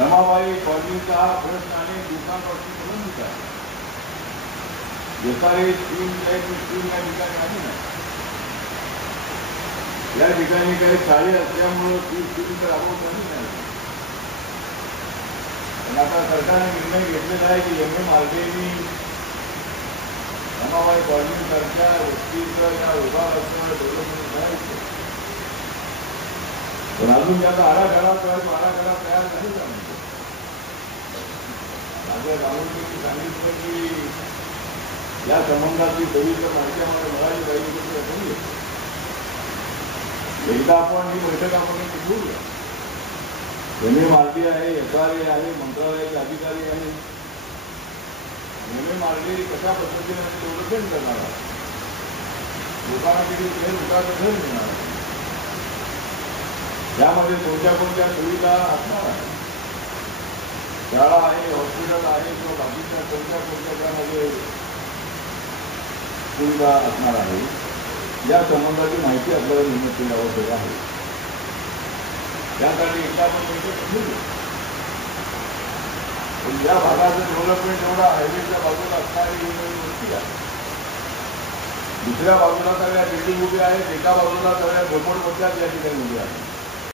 रमाबाई कॉलनीचा हा प्रश्न अनेक दिवसांपासून प्रलंबित आहे. एसआरए स्कीम या ठिकाणी आहे ना, या ठिकाणी काही शाळे असल्यामुळं ती स्कीम राबवता नाही. पण आता सरकारने निर्णय घेतलेला आहे की MMRDAनी रमाबाई कॉलनी सारख्या वस्तीचं या विभागाचं डेव्हलपमेंट करायचं. पण अजून याचा आराखडा तयार नाही का? माझ्या गावकऱ्यांनी सांगितलं की या संबंधातली सविस्तर माहिती आम्हाला मिळाली पाहिजे. एकदा आपण ही बैठक आपण बोलूया. MMRDA आहे, SRA आहे, मंत्रालयाचे अधिकारी आहे. MMRDA कशा पद्धतीने डेव्हलपमेंट करणार आहे, लोकांना किती उठाचं घर मिळणार आहे, यामध्ये कोणत्या सुविधा असणार आहे, शाळा आहे, हॉस्पिटल आहे किंवा बाकीच्या कोणत्या त्यामध्ये सुविधा असणार आहे, या संबंधाची माहिती आपल्याला निर्मित केली आवश्यक आहे. त्यासाठी एकदा आपण बैठक घेऊ. पण या भागाचं डेव्हलपमेंट एवढा हायवेच्या बाजूला असणारी ही नवीन वस्ती आहे. दुसऱ्या बाजूला सगळ्या बिल्डिंग उभ्या आहेत, एका बाजूला सगळ्या झोपडपट्ट्या या ठिकाणी उभ्या आहेत.